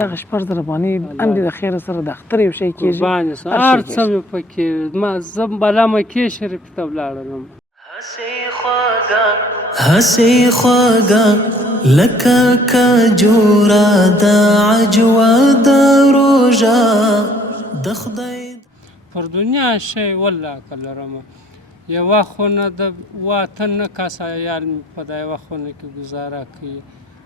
دغه شپږ زره افغانۍ هم دې د خیره سره د اختر یو شی کېږي قربان شم هر څه مې پکې ما زه بلا مکې شریف ته ولاړم هسې خواږه لکه کجوره د عجوه د روژه د خدای پر دنیا شی والله که لرمه یوه خونه د واته نه کسه عیال مې په دا یوه خونه کې ګزاره کوي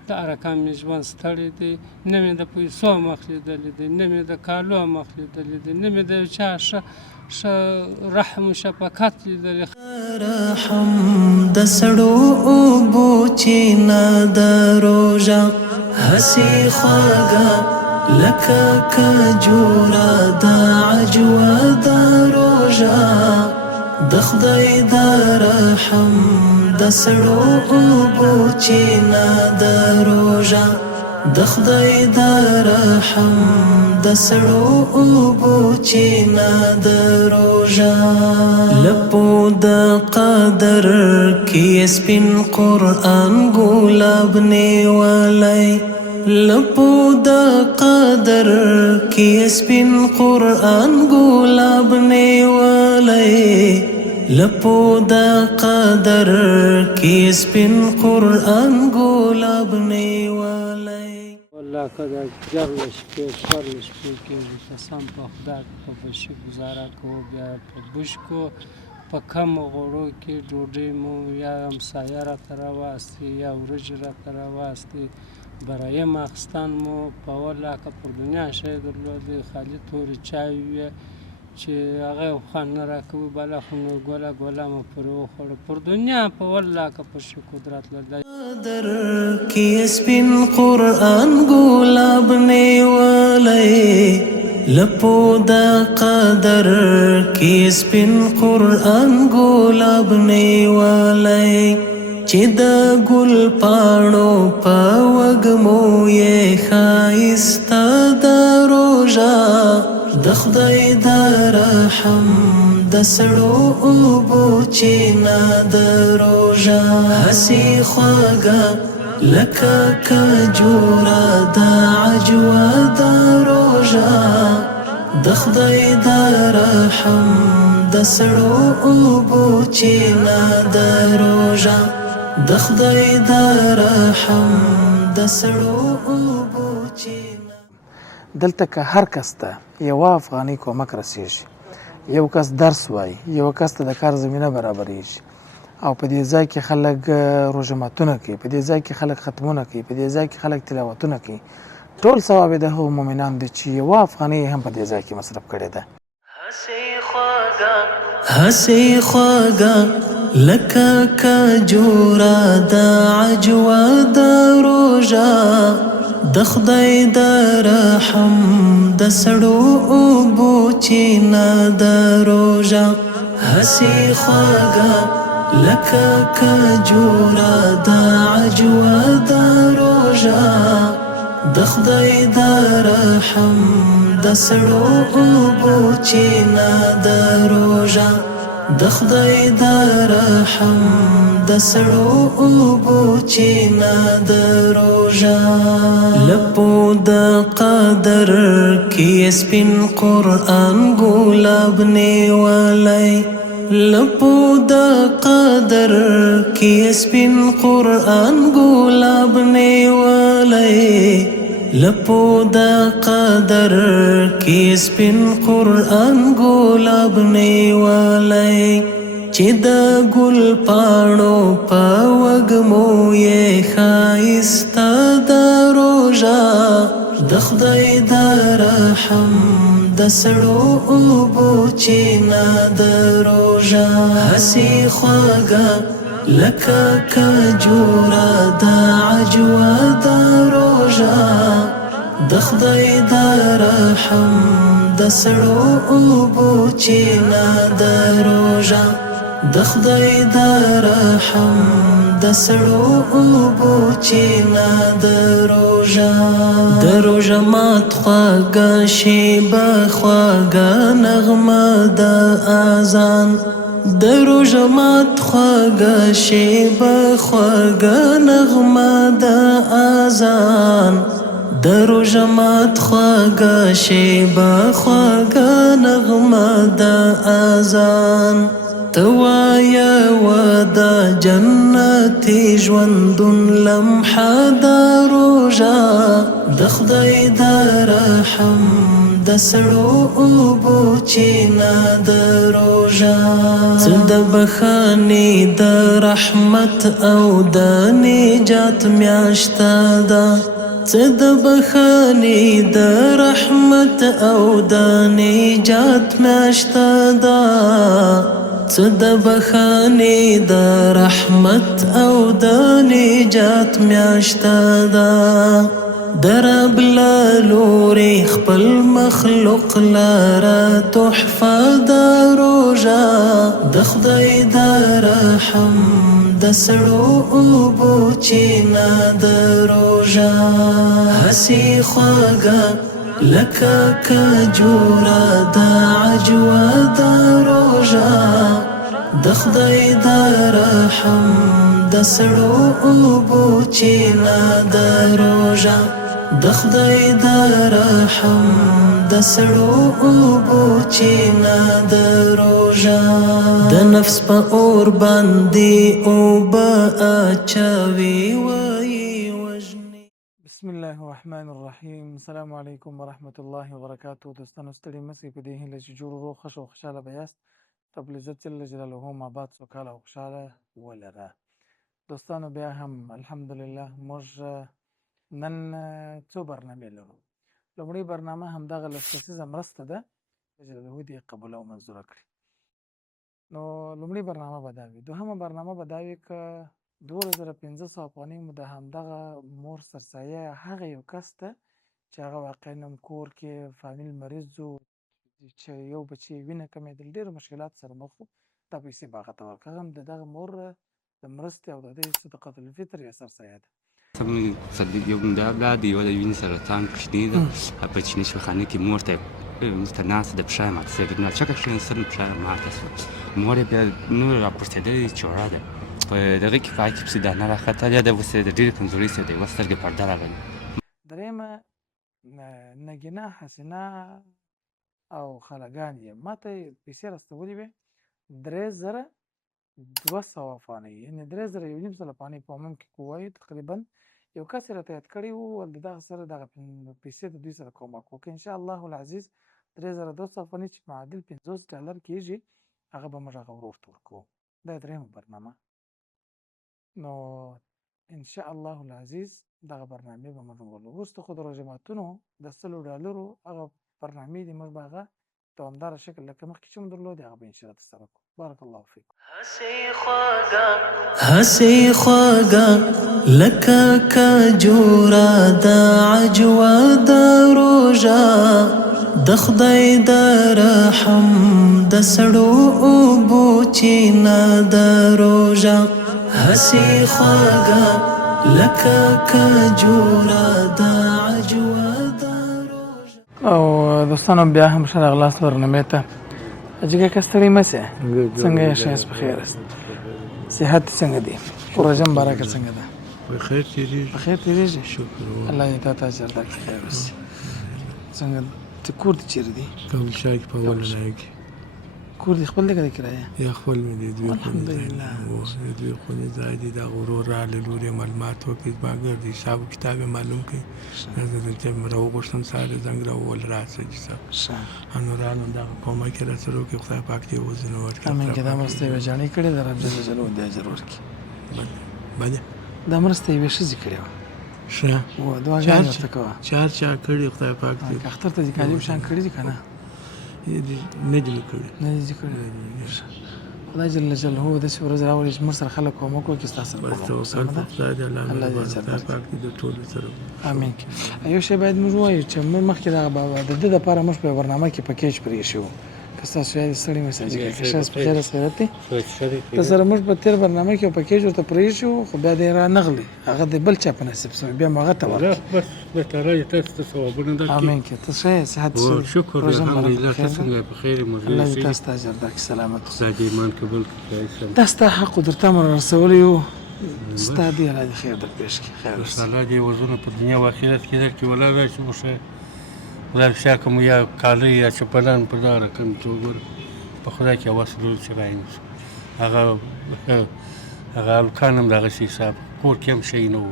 د رقم مې ژوند ستړی دی نه مې د پیسو مخ لیدلی دی نه مې د کالو مخ لیدلی دی نه مې د یو چا ښه رحم و شفقت لیدلی رحم د سړو اوبو چینه د روژه هسې خواږه لکه کجوره د عجوه د روژه د خدای د رحم د سړو اوبو چینه د روژه د خدای د رحم د سړو اوبو چینه د روژه لپو د قدر کې سپین قرآن ګلاب نیولی لپو د قدر کې سپین قرآن ګلاب نیولی لپو د قدر کې سپین قرآن ګلاب نیولی والله که د ګرمه شپې سوړ شپې کې قسم په خدای په بشي ګزاره کوو بیا په بشکو په کمو غوړو کې ډوډۍ مو یا همسایه راته راواستې یا وریجې راته راواستې برایم اخیستن مو په والله که پر دنیا شی درلودی خالي تورې چای وې چې هغه یې خوند نه راکوي بله خو نورګله ګوله مو پرې وخوړه پر دنیا په والله که په شي قدرت لري قدر کې سپین قرآن ګلاب نیولی لپو د قدر کې سپین قرآن ګلاب نیولی چې د ګل پاڼو په وږمو یې ښایسته د روژه د خدای د رحم د سړو اوبو چینه د روژه هسې خواږه لکه کجوره د عجوه د روژه د خدای د رحم د سړو اوبو چینه د روژه د خدای د رحم د سړو اوبو چینه دلته که هر کس ته یوه افغانۍ کومک رسیږي یو کس درس وایي یو کس ته د کار زمینه برابریږي او په دې ځای کې خلک روژه ماتونه کوي په دې ځای کې خلک ختمونه کوي په دې ځای کې خلک تلاوتونه کوي ټول ثواب د هغو مؤمنان دی چې یوه افغانۍ هم په دې ځای کې مصرف کړې ده هسې خواږه لکه کجوره د عجوه د روژه د خدای د رحم د سړو اوبو چینه د روژه هسې خواږه لکه کجوره د عجوه د روژه د خدای د رحم د سړو اوبو چینه د روژه د خدای د رحم د سړو اوبو چینه د روژه لپو د قدر کې سپین قرآن ګلاب نیولی لپو د قدر کې سپین قرآن ګلاب نیولی لپو د قدر کې سپین قرآن ګلاب نیولی چې د ګل پاڼو په وږمو یې ښایسته د روژه د خدای د رحم د سړو اوبو چینه د روژه هسې خواږه لکه کجوره د عجوه د روژه د خدای د رحم د سړو اوبو چینه د روژه د خدای د رحم د سړو اوبو چینه د روژه د روژه مات خواږه شیبه خواږه نغمه د اذان د روژه مات خواږه شیبه خواږه نغمه د اذان د روژه مات خواږه شیبه خواږه نغمه د اذان ته وایه و د جنتي ژوندون لمحه د روژه د خدای د رحم د سړو اوبو چینه د روژه څه د بخښنې د رحمت او د نجات میاشته ده څه د بخښنې د رحمت او د نجات میاشته ده څه د بخښنې د رحمت او د نجات میاشته ده د رب له لورې خپل مخلوق لره تحفه د روژه د خدای د رحم د سړو اوبو چینه د روژه هسې خوږه لکه کجوره د عجوه د روژه د خدای د رحم د سړو اوبو چینه د روژه د خدای د رحم د سړو اوبو چینه د روژه د نفس په اور باندې اوبه اچوي وایي وژني. بسم الله الرحمن الرحیم. السلام علیکم ورحمت الله وبرکاتو. دوستانو ستړي مسئ په دې هیله چې جوړ روغ خوښ او خوشحاله به یاست. رب العزت جل جلاله مو آباد سوکاله او خوشحاله ولره. دوستانو بیا هم الحمدلله موږ نن څو برنامې لرو. لومړی برنامه همدغه لس کسیزه مرسته ده چې جلاله دې قبوله او منظوره کړي. نو لومړی برنامه به دا وي. دوهمه برنامه به دا وي که 2500 افغانۍ مو د همدغه مور سرسایه هغه یو کس ته چې هغه واقعا کور کې فامیل مریض و چې یو بچی وینه کمېدل ډېرو مشکلات سره مخ و، دا پیسې به هغه ته ورکړه. هغه هم د دغه مور د مرستې او د دې صدقة الفطر یا سرسایه ده. یو د اولاد یو د وینې سرطان کوچنی ده په چیني شفاخانه کې مور ته ورته ناسته ده، پښه یې ماته شوې ده، ناچکه کښېنستل پښه یې ماته شوه. مور یې بیا نور راپورتېدلې چوړه ده، په دغه کې پای کې پسې دانه راختلې ده، اوس یې د ډېرې کمزورۍ سره د یوه سترګې پرده راغلې. درېیمه نګینه حسینه او خالاګان یې ما ته پیسې راستولې وې 3200 افغانۍ، یعنې 3500 افغانۍ په عموم کې ووایو. تقریبا یو کس یې راته یاد کړی و، د دغه سره دغه پیسې د دوی سره کومک وکړه. انشاءالله العزیز 3200 افغانۍ چې معادل $50 کېږي هغه به موږ هغه ورور ته ورکوو. دا درېیمه برنامه. نو انشاءالله العزیز دغه برنامې به موږ ولرو. وروسته خو د روژه ماتونو د $100 هغه برنامې دي، موږ به هغه دوامداره شکل لکه مخکې چې مو درلودې هغه به انشاءالله ترسره کړو. بارک الله فیکم. هسې خوږه لکه کجوره د عجوه د روژه د خدای د رحم د سړو اوبو چینه د روژه هسې خوږه لکه کجوره د عجوه د روژه. او دوستانو بیا هم ښه راغلاست برنامې ته. اجګه که ستړي مه سئ، څنګه یې ښایست بخیر است؟ صحت څنګه دی؟ روژه مبارکه څنګه ده؟ بخیر تیریږي. بخیر تیریږي؟ شکر الله دې تا ته اجر درکړي، خیر وسي. څنګه ته کور دې چیرې دی؟ کابل شاه کې په اوله لایه کې. کور دې خپل دی که د کرایه؟ یا خپل مې دی، دوی الحمدلله. دوی خونې ځای دی. دا ورور راغلی، لور یې معلومات وکړي، زما ګرد حساب و کتاب یې معلوم کړي. زه دلته راوغوښتم، سهار یې زنګ راووهل راسه چې صاحب ښه نو راغلم. دغه کومک یې راسره وکړي، خدای پاک دې وزن ورکړي. امین که دا مرسته یې ویجاړۍ کړې ده، رب جل جلاله دې اجر ورکړي. بده دا مرسته یې یوې ښځې کړې وه، ښه دعاګانې ورته کوه. چار چا کړي، خدای پاک دې که اختر ته دې کالي شان کړي دي که نه؟ نه دي مې کړي. نه دي کړي. خدای جل جلاله داسې ورځ راولي چې موږ سره خلک کومک وکړي، ستا سره بس کومک توکل وکړي. په خدای دی، الله الله دې مهربان، اجر خدای درکړي. پاک دې د ټولو سره. امین. یو شی باید موږ ووایو چې موږ مخکې دغه د ده دپاره موږ په یوه برنامه کې پکیج پرېښی وو. که ستاسو یاد ستړي مساجي کې که ښایست په خیر خیرت دی، ته سره موږ په تېر برنامه کې یو پکیج ورته پرېښی وو، خو بیا دې رانغلی، هغه د بل چا په نصیب شوی، بیا مو هغه ته ورکړي. بس بهتره یې تاسو ته ثوابونه درکړي. امین که ته ښه یې، صحت ښه دی؟ شکر روژه مبارکه الحمدلله. بخیر ده؟ څنګه یې؟ بخیر یې؟ الله دې مزه تاسو ته اجر درکړي، سلامت اوسئ. خدای دې ایمان قبول کړي. دا ستا حق و درته مو رارسولی وو ستا دې الله دې خیر در پېښ کړي خیر بس اوسه. الله دې وزونه په دنیا او آخرت کې درکړي ولاړ شي مشه خدای شا کوم یا کالی یا چپلان په دا رقم چې وګوره په خدای کې اواز لرو چې راینوسو هغه هلکان هم دغسې حساب کور کې هم شی نه و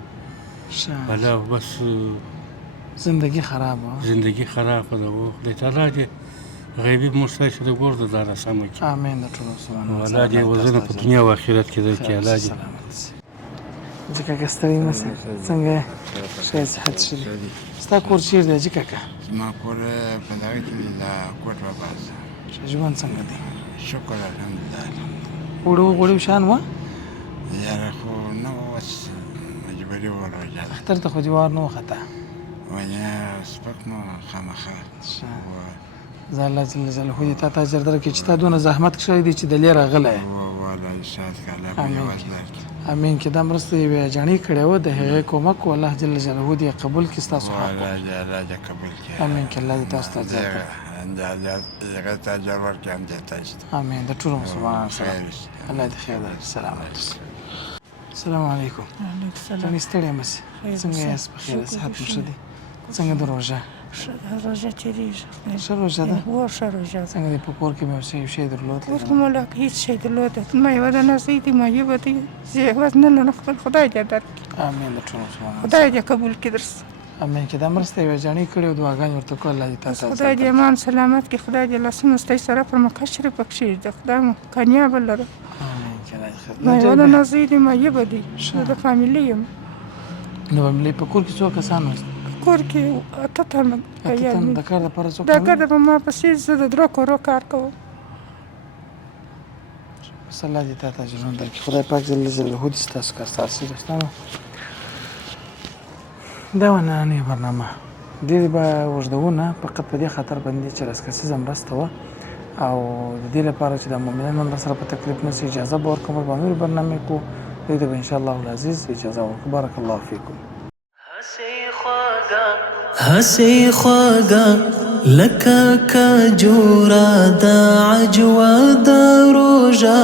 ښه. الله بس زندگی خراب وه. زندگی خرابه ده و خدای تعالی دې غیبي موږ ستاسو د ګور د دا سمه کړي امین د ټولو مسلمانانو. الله دې وزونه په دنیا او آخرت کې درکړي الله دې سلامت سي. جي کاکا ستړی مه سې. څنګه یې؟ ښه صحت ښه دی. ستا کور چېرې دی جي کاکا؟ زما کور په دغه کې دی د کوټ باباز. ښه ژوند څنګه دی؟ شکر الحمدلله. وړو شان وه؟ یاره خو نه وه اوس مجبوري وروجه ده. اختر ته خو دې وار نه وخته. ونې سپک نو خامخا. ښه. زه الله جل جلاله دې تا ته اجر درکړي چې تا دونه زحمت کړی دی چې دلې راغلی یې. والله شاید که الله به امین. یوازې درکړي. امین کې دا مرسته یوې اجاڼۍ کړې وه د هغې کومک و الله جل جلاله دې قبول کړي ستاسو حق. والله دې الله دې قبول کړي. امین کې الله دې تاسو ته اجر درکړي. هغه ته اجر ورکړي هم دې تاسو ته. امین د ټولو مسلمانانو سره خیر شي. الله دې خیر درکړي. سلامت اوسه. السلام علیکم. وعلیکم السلام. جانې ستړی مه سې. څنګه یاست؟ بخیر صحت مو ښه دی؟ څنګه د روژه؟ روژه تېرېږي. ښه روژه ده؟ ښه روژه ده. څنګه دی په کور کې مې یو شی درلود؟ کور کې مو لا هېڅ شی درلوده مایوه ده نه زوی دي مایه به دی زه عوض نه لرم خپل خدای دې درکړي. امین د ټولو مسلمانانو خدای دې قبول کړي درس. امین کې دا مرسته یوې اجاڼۍ کړې وه دعاګانې ورته کړو الله دې تا ته خدای دې امان سلامت کړي. خدای دې لاسونه ستاسو سره پر مکه شریفه کښېږدي. خدای مو کامیابه لره. امین کې الله دې خیر. مایوه ده نه زوی دي مایه به دی زه د فامیلي یم. نو فامیلي په کور کې څو کسان وو؟ کور کې اته تنه اته تنه. د کار لپاره څوک دا نه کار وو؟ د په ما پسې زه د درو کورو کار کوم. بس الله دې تا ته اجرونه درکړي. خدای پاک جل جلاله دې ستاسو کار ستاسو دوستانو دا وه نننۍ برنامه دې به اوږدوو نه فقط په دې خاطر باندې چې رس کسیزه مرسته وه او د دې لپاره چې د مؤمنان هم راسره په تکلیف نه سي اجازه به ورکوم به نورې برنامې کوو دې ته به انشاءالله العزیز اجازه ورکړو. بارک الله فیکم. هسي خواږه لکه کجوره د عجوه د روژه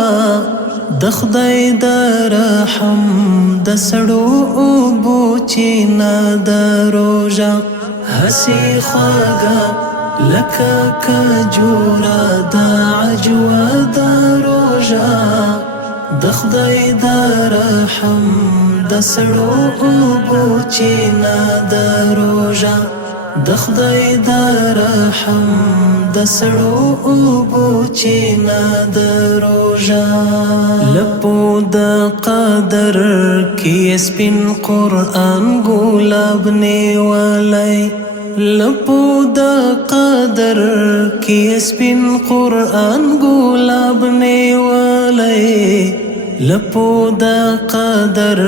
د خدای د رحم د سړو اوبو چینه د روژه هسي خواږه لکه کجوره د عجوه د روژه د خدای د رحم د سړو اوبو چینه د روژه د خدای د رحم د سړو اوبو چینه د روژه لپو د قدر کې سپین قرآن ګلاب نیولی لپو د قدر کې سپین قرآن ګلاب نیولی لپو د قدر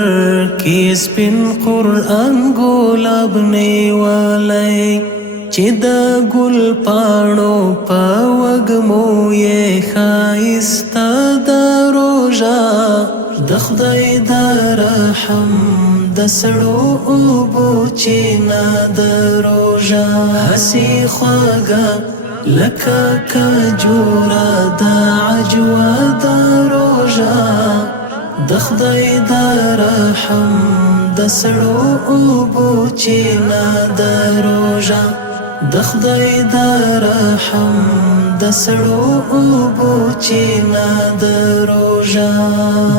کې سپین قرآن ګلاب نیولی چې د ګل پاڼو په وږمو یې ښایسته د روژه د خدای د رحم د سړو اوبو چینه د روژه هسي خواږه لکه کجوره د عجوه د روژه د خدای د رحم د سړو اوبو چینه د روژه د خدای د رحم د سړو اوبو چینه د روژه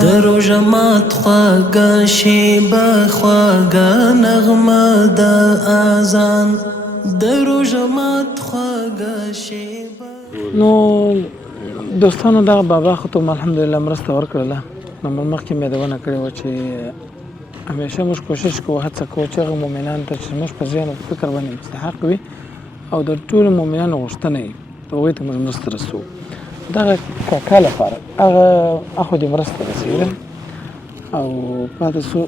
د روژه مات خواږه شیبه خواږه نغمه د اذان د روژه مات خواږه شیبه. نو دوستانو دغه بابا خو ته الحمدلله مرسته ورکړله نو مخکې مې یادونه کړې وه چې همیشه موږ کوشش کوو هڅه کوو چې هغه مؤمنانو ته چې زموږ په ذهن او فکر باندې مستحق وي او د ټولو مؤمنانو غوښتنه وي هغوی ته موږ مرسته رسوو. دغه کاکا لپاره هغه خو دې مرسته رسېده او پاتې سو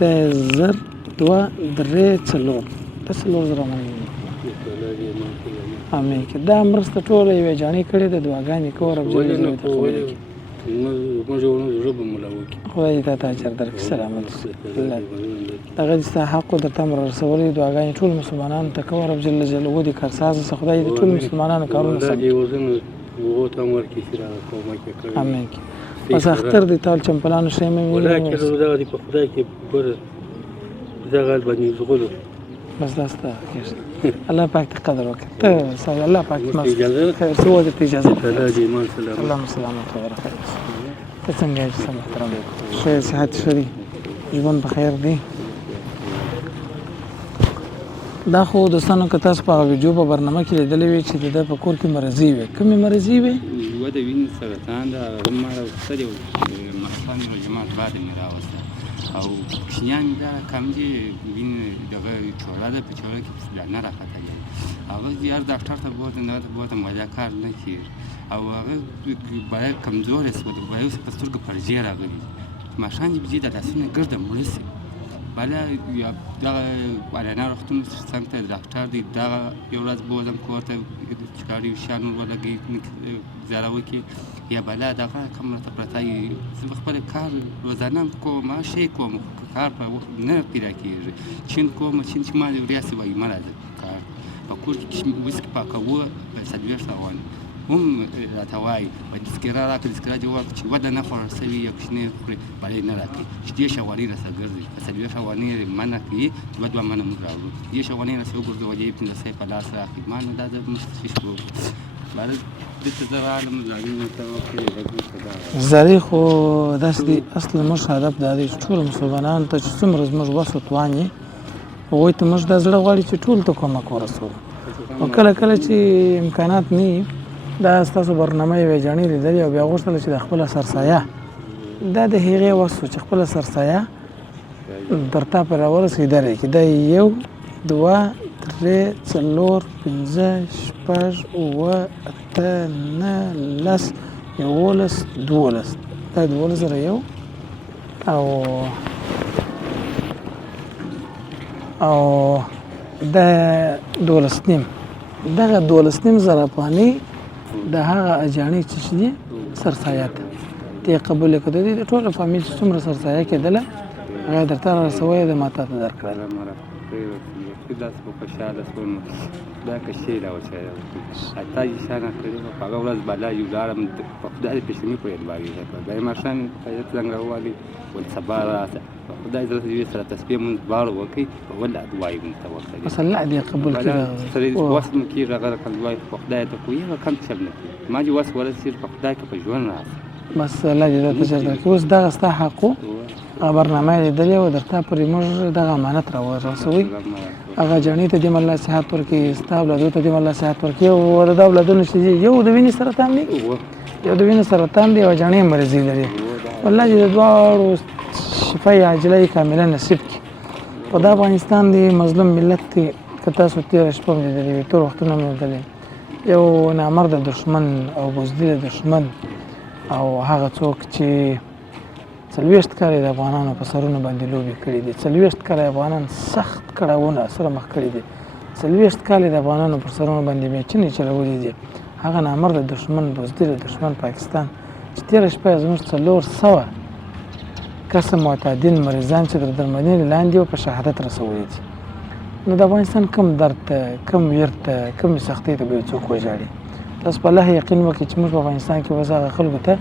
د 1000 2 3 4 د 4000 امین کې دا مرسته ټوله یوې جانې کړې ده دعاګانې کوو رب جل جلاله ته قبوله کړي. خدای دې تا ته اجر درکړي. سلامت اوسه. دغه دې ستا حق و درته مو رسولي دعاګانې ټولو مسلمانانو ته کوو رب جل جلاله دې کارسازه شه خدای دې ټولو مسلمانانو کارونه سم کړي. امین کې بس اختر دي تال چمپلانو شي مې ولكن دغه دی په خدای کې بر دغه باندې زغلو بس دا ستا الله پاک ته قدر وکړه ته سره الله پاک اجازه خیر څه وځي اجازه تعالی دې ایمان سلام اللهم سلامت و برکات ته څنګه یې سم محترم شه صحت شری ژوند بخیر دی دا خو دوستانو که تاسو په ویډیو په برنامه کې لیدلې وي چې د په کور کې مرضی وي کومې مرضی وي یوه د وینې سرطان ده هغه ما راوسته دی ماښام یې جماعت بعد مې راوسته او کوچنیان دا کم دي وینې دغه چوره ده په چوره کې دانه راختلې هغه یار ډاکټر ته بوتم هغه ته بوتم وایي دا کار نه کېږي او هغه باید کمزوری شو باید اوس په سترګو پرجې راغلي ماښام چې بجې دا لاسونه ګرده مړه شي بالا دغه بالانه روغتون څنګ ته ډاکټر دی دغه یو ورځ بوتم کور ته چې کاري شیان ولګوي ګزاره وکړي یا بالا دغه کوم راته پرته وي زه خپل کار روزانه کوم شی کوم کار په وخت نه پیدا کېږي چین کوم چین چې ما ریاسي وایي ما راځي کار په کور کې وسکي پاکوه څلوېښت افغانۍ هم راته وایي په تذکره راکړه تذکره جواب چې وده نه خوړل شوي یا کوچنۍ خورې بلې نه راکړي چې دېرش افغانۍ راسره ګرځي په څلوېښت افغانۍ منع کوي چې دوه منه موږ راوړو دېرش افغانۍ راسره وګرځوه دې یې پنځه سوی په لاس راکړي ما نه دا زه مستشفى شو بله دلته زه راغلم لارونه ته وکړې زری خو داسې دی اصل موږ هدف دا دی چې ټولو مسلمانانو ته چې څومره زموږ وس و توان یې هغوی ته موږ دا زړه غواړي چې ټولو ته کومک ورسوو او کله کله چې امکانات نه وي دا ستاسو برنامه یوې جاڼې لیدلې او بیا غوښتله چې د خپله سرسایه دا د هغې وس و چې خپله سرسایه در تا پرې راورسوي درې کې دا یو دوه درې څلور پنځه شپږ اووه اته نهه لس یولس دولس دا دولس زره یو او دا دولس نیم دغه دولس نیم زره افغانۍ د هغه اجاڼۍ چې دي سرسایه ته دې قبول یې کړه د ټوله فامیل چې څومره سرسایه کېدله هغه درته راسوی د ما ته درکړل داسې په خوشحاله شوم دا که شی راوچایه حتی چې شانه کړې وه په هغه ورځ بالا یو لاړم په خدای د پېشني په ادباري بیا یې ماښام حیات زنګ راووالي ویل سبا راشه په خدای زړه یوې سره تسبیح مونځ دواړه وکړئ په ولله دعایې مونځ ته ورکړي بس الله دې قبول کړي سړی وس مو کېږي هغه رقم دعایې په خدای ته خو یو کم چل نه کېږي ما چې وس ورسېږي په خدای کې په ژوند راسه بس الله دې درته اجر درکړي اوس دغه ستا حق و هغه برنامه یې لیدلې وه درته پرې موږ دغه امانت راورسوئ هغه جاڼۍ ته دې م الله صحت ورکړي ستا اولادو ته دې م الله صحت ورکړي او د ده اولادونه چې دي یو د وینې سرطان دی یو د وینې سرطان دی او جاڼۍ مرضي لري والله چې د دواړو شفای عاجله یې کامله نصیب کړي په دا افغانستان دی مظلوم ملت کې که تاسو تېره شپه م لیدلې وي تور وختونه مې لیدلې یو نامرده دښمن او بزدله دښمن او هغه څوک چې 40 کاله د افغانانو په سرونو باندې لوبې کړي دي 40 کاله افغانان سخت کړاوونه سره مخ کړي دي 40 کاله د افغانانو پر سرونو باندې میچنې چلولې دي هغه نامرده دښمن بزدله دښمن پاکستان چې تېره شپه یې زموږ 400 کسه معتادین مریضان چې تر درملنې لاندې وو په شهادت رسولي دي نو د افغانستان کم درد ته کم ویر ته کمې سختۍ ته به یو څوک وژاړي تاسو په الله یقین وکړئ چې موږ په افغانستان کې اوس هغه خلکو ته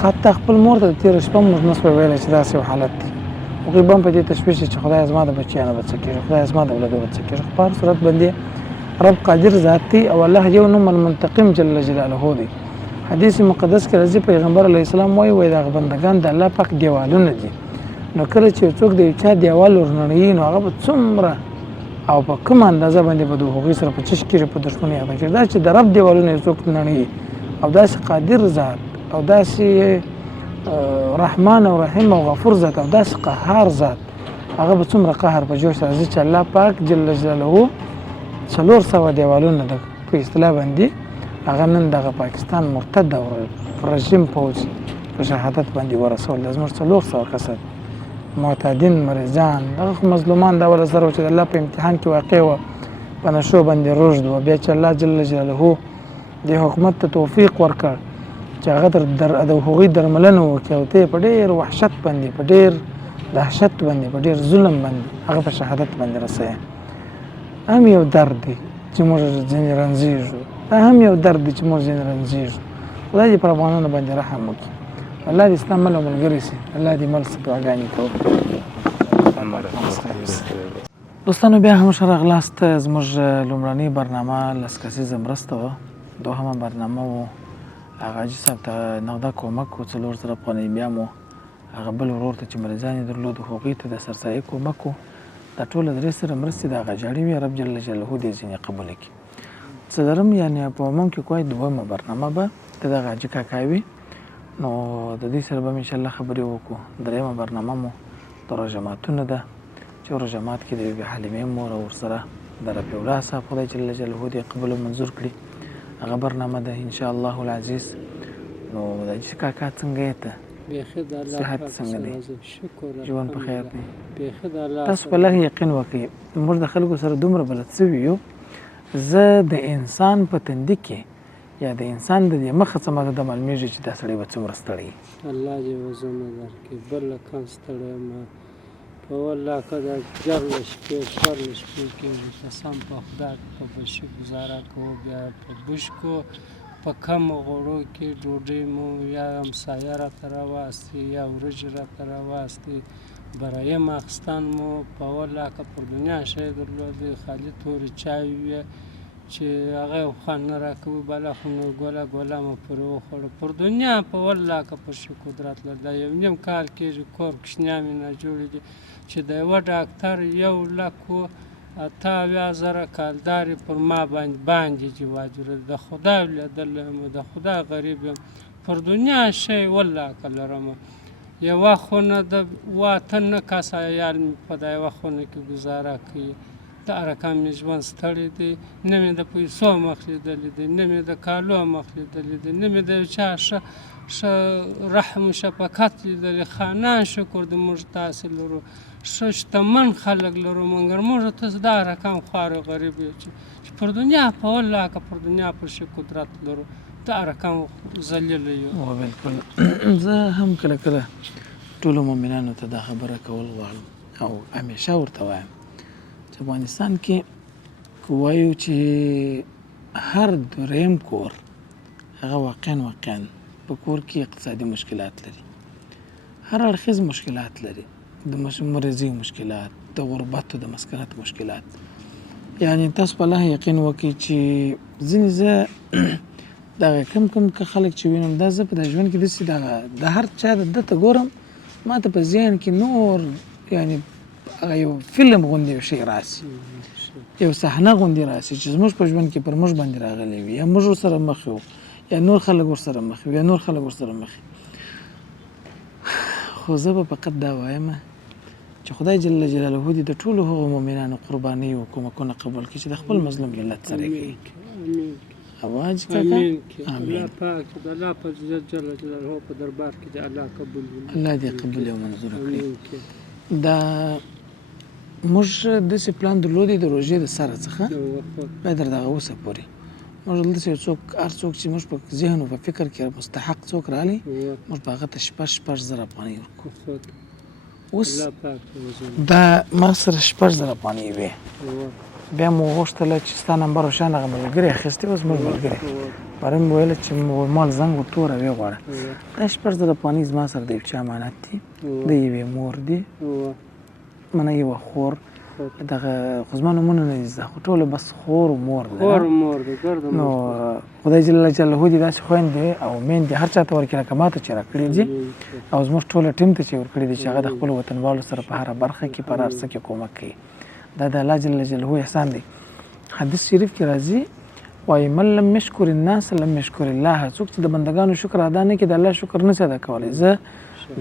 حتی خپل مور ته د تېره شپه موږ نه سوی ویلی چې داسې یو حالت دی هغوی به هم په دې تشویش چې خدای زما د بچیانو به څه کېږي خدای زما د اولادو به څه کېږي خو په هر صورت باندې رب قادر ذات دی او الله یو نوم المنتقم جل جلاله دی حدیث مقدس کې راځي پیغمبر علیه السلام وایي دغه بندګان د الله پاک دیوالونه دي نو کله چې څوک د یو چا دیوال ورنړوي نو هغه به څومره او په کومه اندازه باندې به د هغوی سره په چش کېږي په دښمني اخته کېږي دا چې د رب دیوالونه یې څوک نړوي او داسې قادر ذات او داسې رحمان او رحیم او غفور ذات او داسې قهار ذات هغه به څومره قهر په جوش راځي چې الله پاک جل جلاله 400 دیوالونه په اصطلاح باندې هغه نن دغه پاکستان مرتد او رژیم پوځ په شهادت باندې ورسول د زموږ 400 کسه معتادین مریضان دغه مظلومان دا ولا سره چې الله په امتحان کې واقع و په نشو باندې روږد و بیا چې الله جل جلاله د حکومت ته توفیق ورکړ چې هغه د هغوی درملنه وکړي او ته په ډېر وحشت باندې په ډېر دهشت باندې په ډېر ظلم باندې هغه په شهادت باندې رسوي هم یو درد دی چې موږ ځینې رنځېږو دا هم یو درد دی چې موږ ځینې رنځېږو خدای دې پر افغانانو باندې رحم وکړي الله دې ستا مل او ملګري سي، الله دې مل څه دعاګانې کوو. دوستانو بیا هم ښه راغلاست. زموږ لومړنۍ برنامه لس کسیزه مرسته وه، دوهمه برنامه و هغه حاجي صاحب ته نغده کومک و 4,000 افغانۍ، بیا مو هغه بل ورور ته چې مریضان یې درلودو هغوی ته د سرسایي کومک و. دا ټوله درې سره مرستې د هغه جاړې وي، رب جل جلاله دې ځینې قبوله کړي. څلورم یعنې په عموم کې کوی دویمه برنامه به د دغه حاجي کاکا وي، نو د دې سره به م انشاءالله خبرې وکړو. دریمه برنامه مو د روژه ماتونه ده چې روژه مات کې د بیبي حلیمې مور او ورسره د رفیع الله صاحب خدای جل جلاله دې قبول او منظور کړي، هغه برنامه ده انشاءالله العزیز. نو د حاجي کاکا څنګه یې ته؟ بیخي د الله صحت پاک څنګه دی؟ سره شکر ژوند په خیر دی؟ بیخي د الله تاسو په لږ یقین وکړئ، موږ د خلکو سره دومره بلد سوي یو، زه د انسان په تندي کې یا د انسان د دې مخه څه ماته د معلومیږي چې دا سړی به څومره ستړی وي. الله دې وزنه درکړي، بله کم ستړی یم په والله که د ګرمه شپې شورله شپې کې قسم په خدای په بشي ګزاره کوو، بیا په بشکو په کمو غوړو کې ډوډۍ مو یا همسایه راته راواستې یا ورجې راته راواستې، برایم اخیستن مو په والله که پر دنیا شی درلودې خالي تورې چای وې چې هغه یې خوند نه راکوي، بله خو نو ګوله ګوله مو پرې وخوړه. پر دنیا په والله که پر ښه قدرت له دا 1 نیم کال کېږي کور کوچنیان مې ناجوړې دي چې د یوه ډاکټر 1,08,000 کالدارې پر ما باندې جواز ورد د خدای لیدلی یم، د خدای غریب یم، پر دنیا شی والله که لرمه. یوه خونه د 8 کسه عیال مې په دا یوه خونه کې ګزاره کوي. دا رقم مې ژوند ستړی دی، نه مې د پیسو مخ لیدلی دی، نه مې د کالو مخ لیدلی دی، نه مې د یو چا ښه رحم و شفقت لیدلی. خانان شکر د موږ تاسې لرو، ښه شتمن خلک لرو، مګر موږ ته دا رقم خوار غریب یو چې پر دنیا په والله که پر دنیا پر ښه قدرت لرو دا رقم ذلیله یو. بالکل زه هم کله کله ټولو مؤمنانو ته دا خبره کول غواړم او همیشه ورته وایم چې افغانستان کې که وایو چې هر دریم کور هغه واقعا په کور کې اقتصادي مشکلات لري، هر اړخیز مشکلات لري، د مرضي مشکلات، د غربت او د مسکنت مشکلات. یعنې تاسو په الله یقین وکړئ چې ځینې زه دغه کم که خلک چې وینم دا زه په د ژوند کې داسې د هر چا ده ته ګورم ما ته په ذهن کې نور یعنې هغه یو فلم غوندې یو شی راسي، یو صحنه غوندې راسي چې زموږ په ژوند کې پر موږ باندې راغلی وي، یا موږ ورسره مخ یو یا نور خلک ورسره مخ وي یا نور خلک ورسره مخ. خو زه به فقط دا وایم چې خدای جل جلاله دې د ټولو هغو مؤمنانو قربانۍ او کومکونه قبول کړي چې د خپل مظلوم ملت سره کوي. اواج کاکا الله پاک د الله په جل جلاله په دربار کې د الله قبول وکړي، الله دې قبول او منظور کړي. دا موږ داسې پلان درلودی د روژې د سره څخه باید تر دغه اوسه پورې موږ دلته یو څوک هر څوک چې موږ په ذهن او په فکر کې مستحق څوک راغلی موږ په هغه ته 6,000 افغانۍ ورکړو. اوس دا ما سره 6,000 افغانۍ وې، بیا مو وغوښتله چې ستا نمبر وشان هغه ملګري اخیستې اوس موږ ملګري باره مې ویله چې مال زنګ ورته وروې غواړه. دا 6,000 افغانۍ زما سره د یو چا امانت دي، د یوې مور دي، منه یوه خور، دغه خو زما نومونه نه دي زده خو ټوله بس خور و مور ده. نو خدای جل جلاله دې داسې خویندې او میندې هر چا ته ورکړي لکه ما ته چې راکړي دي او زموږ ټوله ټیم ته چې ورکړي دي چې هغه د خپلو وطنوالو سره په هره برخه کې په هر څه کې کومک کوي. دا د الله جل جلاله احسان دی. حدیث شریف کې راځي وایي من لم یشکر الناس لم یشکر الله. څوک چې د بندګانو شکر ادا نه کړي د الله شکر نه شي ادا کولی. زه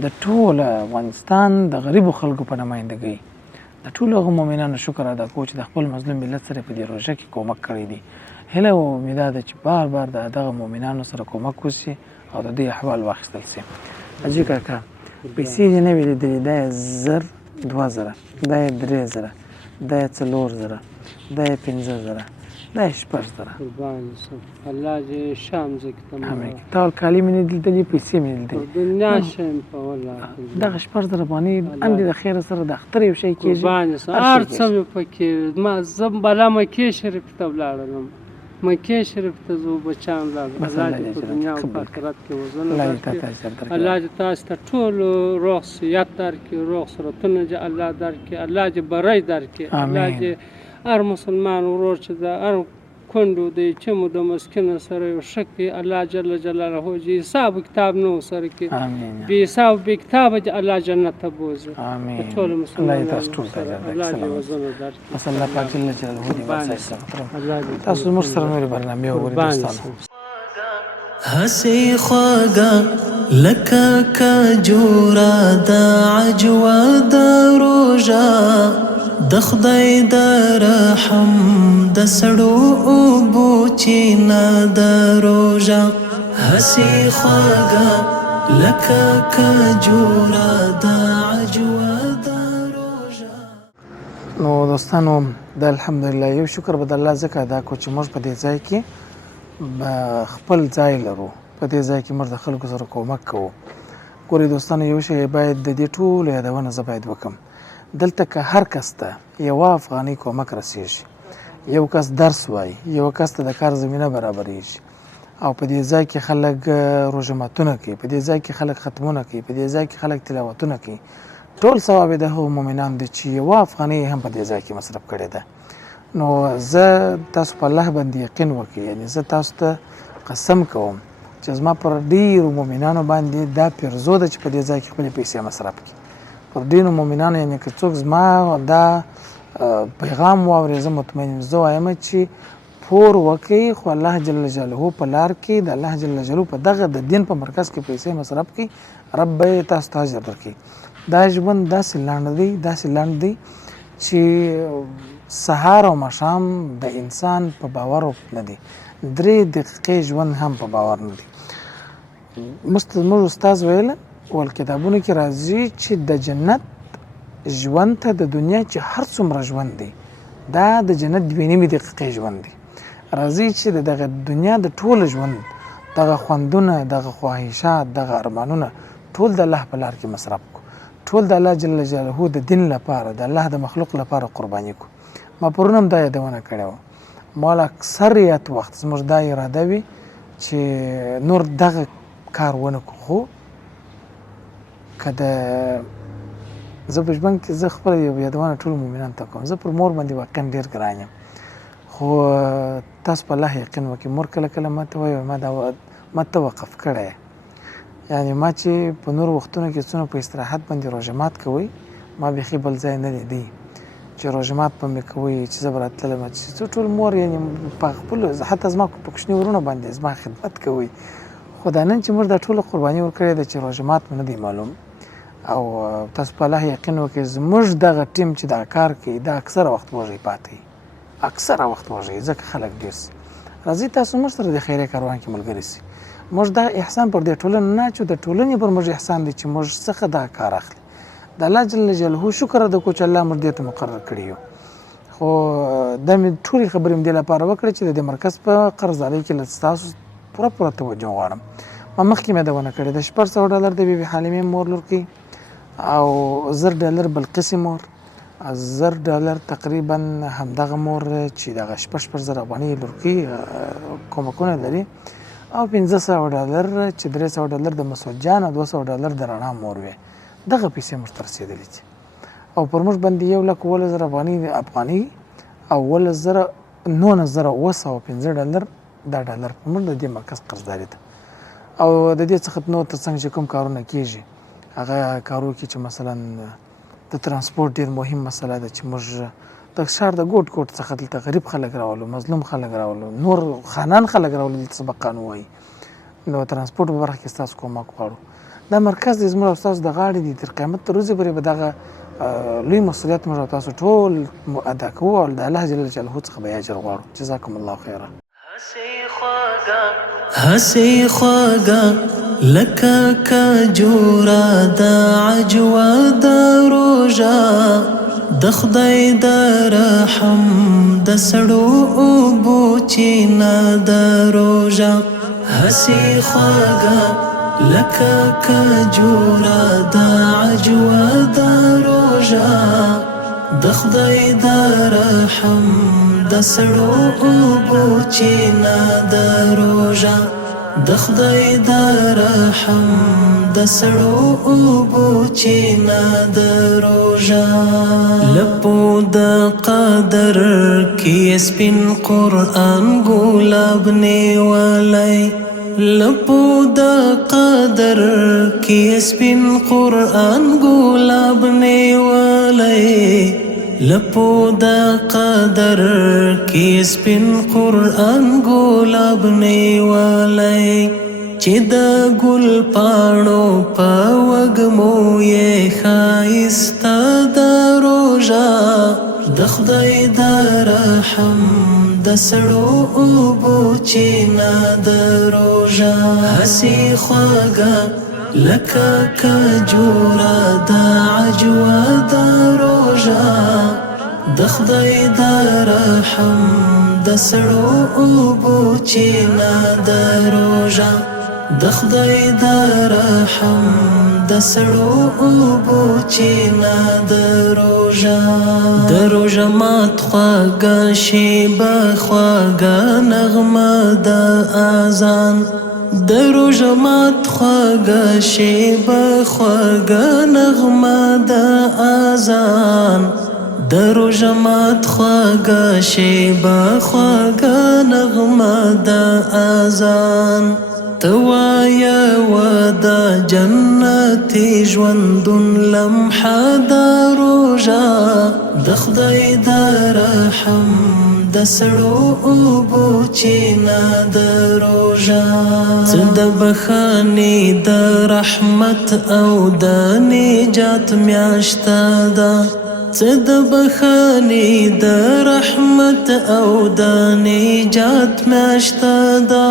د ټول افغانستان د غریبو خلکو په نمایندګۍ د ټولو هغو مؤمنانو شکر ادا کوو چې د خپل مظلوم ملت سره په دې روژه کې کومک کړی دی. هیله او امید ده چې بار بار د دغه مؤمنانو سره کومک وشي او د دې احوال واخیستل شي. حاجي کاکا پیسې دې نه وي لیدلي، دا یې 1,000 2,000 دا یې 3,000 دا یې 4,000 دا یې 5,000 دا یې 6,000. قربان شم الله دې شام زکه امين. تا کالي مې نه لیدلي، پیسې مې نه لیدلي، دنیا شم په والله دغه 6,000 باندې ام دې د خیر سره د اختر یو شی کېږي. قربان شم هر څه مې پکې ما زم بلا مکې شریف ته ولاړم مکې شریف ته ځو بچیان لاړل. بس الله الله دې دې په اجر دنیا او قبول په کړي. آخرت کې وزن الله دې درکړي. تاسو اجر درکړي. الله دې تاسو ته ټولو روغ صحت درکړي، روغ صورتونه دې الله درکړي، الله دې بری درکړي، الله آمین. دې هر مسلمان ورور چې د هر کونډو دی چمو د مسکینو سره یو ښه کړي. الله جل جلاله چې حساب و کتاب نه ورسره کړي، آمین. بې حساب بې کتابه دې الله جنت ته بوځي. آمین. د ټولو الله دې مسلمانانو تاسو ټول ته سره اجر الله دې درکړي. وزن درکړي. بس الله پاک جل جلاله دې قربان ورسره شي. الله دې تاسو زموږ سره نورې برنامې وګورئ قربان دوستانو. شي. هسي خواږه لکه کجوره د عجوه د روژه د خدای د رحم د سړو اوبو چینه د روژه هسي خواږه لکه کجوره د عجوه د روژه. نو دوستانو د الحمدلله یو شکر به د الله ځکه ادا کو چې موږ په دې ځای کې خپل ځای لرو، په دې ځای کې موږ د خلکو سره کومک کوو. ګورئ دوستانو یو شی باید د دې ټولو یادونه زه باید وکړم. دلته که هر کس ته یوه افغانۍ کومک رسیږي، یو کس درس وایي، یو کس ته د کار زمینه برابریږي او په دې ځای کې خلک روژه ماتونه کوي، په دې ځای کې خلک ختمونه کوي، په دې ځای کې خلک تلاوتونه کوي، ټول ثواب د هغو مؤمنان دی چې یوه افغانۍ هم په دې ځای کې مصرف کړې ده. نو زه تاسو په الله باندې یقین وکړئ، یعنې زه تاسو ته قسم کوم چې زما پر ډېرو مؤمنانو باندې دا پیرزو ده چې په دې ځای کې خپلې پیسې مصرف کړي. پر ډېرو مؤمنانو یعنې که څوک زما دا پیغام واوري، زه مطمئن زه وایم چې پور وکړئ، خو الله جل جلاله په لار کې د الله جل جلاله په دغه د دین په مرکز کې پیسې مصرف کړئ، رب به تاسو ته اجر درکړي. دا ژوند داسې لنډ دی، داسې لنډ دی چې سهار او ماښام د انسان په باور نه دی، 3 دقیقې ژوند هم په باور نه دی. موږ استاد ویل کتابونو کې راځي چې د جنت ژوند ته د دنیا چې هر څومره ژوند دی دا د جنت 2.5 دقیقې ژوند دی. راځي چې دغه دنیا د ټول ژوند دغه خوندونه، دغه خواهشات، دغه ارمانونه ټول د الله په لار کې مصرف کو، ټول د الله جل جلاله د دین لپاره، د الله د مخلوق لپاره قرباني کو. ما پرون هم دا یادونه کړې وه، مال اکثریت وخت زموږ دا اراده وي چې نور دغه کار ونه کړو، خو که د زه په ژوند کې زه خپله یو یادونه ټولو مؤمنانو ته کوم. زه پر مور باندې واقعا ډېر ګران یم، خو تاسو په الله یقین وکړئ، مور کله کله ما ته وایي ما ته وقف کړی، یعنې ما چې په نورو وختونو کې څونه په استراحت باندې روژه مات کوئ، ما بیخي بل ځای نه دی چې روژه مات به مې کوئ چې زه به راتلم چې ټول مور یعنې په خپلو حتی زما په کوچني ورونو باندې زما خدمت کوئ. خو دا نن چې موږ دا ټوله قرباني ورکړې ده چې روژه مات مې نه دی معلوم، او تاسو په الله یقین وکړئ زموږ دغه ټیم چې دا کار کوي دا اکثره وخت وږی پاتې، اکثره وخت وږی، ځکه خلک ډېر سي. راځئ تاسو موږ سره د خیریه کاروان کې ملګري سي. موږ دا احسان پر دې ټولنه نه اچو، د ټولنې پر موږ احسان دی چې موږ څخه دا کار اخلي. د الله جل جلاله شکر ادا کوو چې الله موږ دې ته مقرر کړي یو. خو دا مې ټولې خبرې مې دې لپاره وکړې چې د دې مرکز په قرضدارۍ کې له ستاسو پوره توجه غواړم. ما مخکې مې یادونه کړې ده $600 د بیبي حلیمې مور لور کوي او $1000 بلقیسې مور، $1000 تقریبا همدغه مور چې دغه 6,000 افغانۍ لور کوي کومکونه لري، او $500 چې $300 د مسعود جان او $200 د رڼا مور وې. دغه پیسې موږ ته رسېدلې دي او پر موږ باندې 1,00,000 افغانۍ او 19,915 دا ډالر په موږ د دې مرکز قرضداري ده. او د دې څخه نور تر څنګ چې کوم کارونه کېږي هغه کارو کې چې مثلا د ترانسپورټ ډېر مهم مسله ده چې موږ د ښار د ګوټ ګوټ څخه دلته غریب خلک راولو، مظلوم خلک راولو، نور خانان خلک راولو، دلته سبقان وایي. نو ترانسپورټ په برخه کې ستاسو کومک غواړو. دا مرکز د زموږ او ستاسو د غاړې دی، تر قیامت تر ورځې پورې به دغه لوی مسؤلیت موږ او تاسو ټول ادا کوو او د الله جل جلاله څخه به اجر غواړو. جزاکم الله خیرا. هسي خواږه لکه کجوره د عجوه د روژه د خدای د رحم د سړو اوبو چینه د روژه هسي خواږه لکه کجوره د عجوه د روژه د خدای د رحم د سړو اوبو چینا د روژه د خدای د رحم د سړو اوبو چینا د روژه لپو د قدر کې سپین قرآن ګلاب نیولی لپو د قدر کې سپین قرآن ګلاب نیولی لپو د قدر کې سپین قرآن ګلاب نیولی چې د ګل پاڼو په وږمو یې ښایسته د روژه د خدای د رحم د سړو اوبو چینا د روژه هسې خوږه لکه کجوره د عجوه د روژه د خدای د رحم د سړو اوبو چینا د روژه د خدای د رحم د سړو اوبو چینا د روژه د روژه مات خواږه شیبه خواږه نغمه د اذان د روژه مات خواږه شیبه خواږه نغمه د اذان د روژه مات خواږه شیبه خواږه نغمه د اذان ته وایه و د جنتي ژوندون لمحه د روژه د خدای د رحم د سړو اوبو چینا د روژه څه د بښنې د رحمت او د نجات میاشته ده څه د بښنې د رحمت او د نجات میاشته ده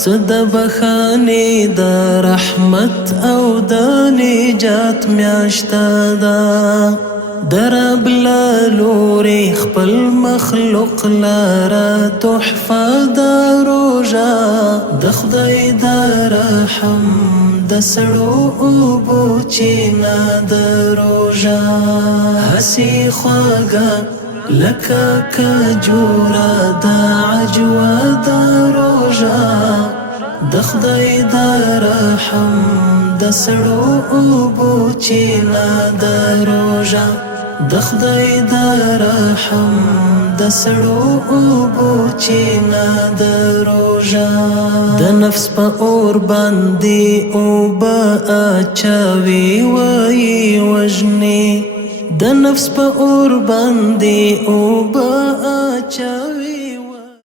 څه د بښنې د رحمت او د نجات میاشته ده د رب له لورې خپل مخلوق لره تحفه د روژه د خدای د رحم د سړو اوبو چینا د روژه هسې خوږه لکه کجوره د عجوه د روژه د خدای د رحم د سړو اوبو چینا د روژه د خدای د رحم د سړو اوبو چینا د روژه د نفس په اور باندې اوبه اچوي وایي وژني د نفس په اور باندې اوبه اچوي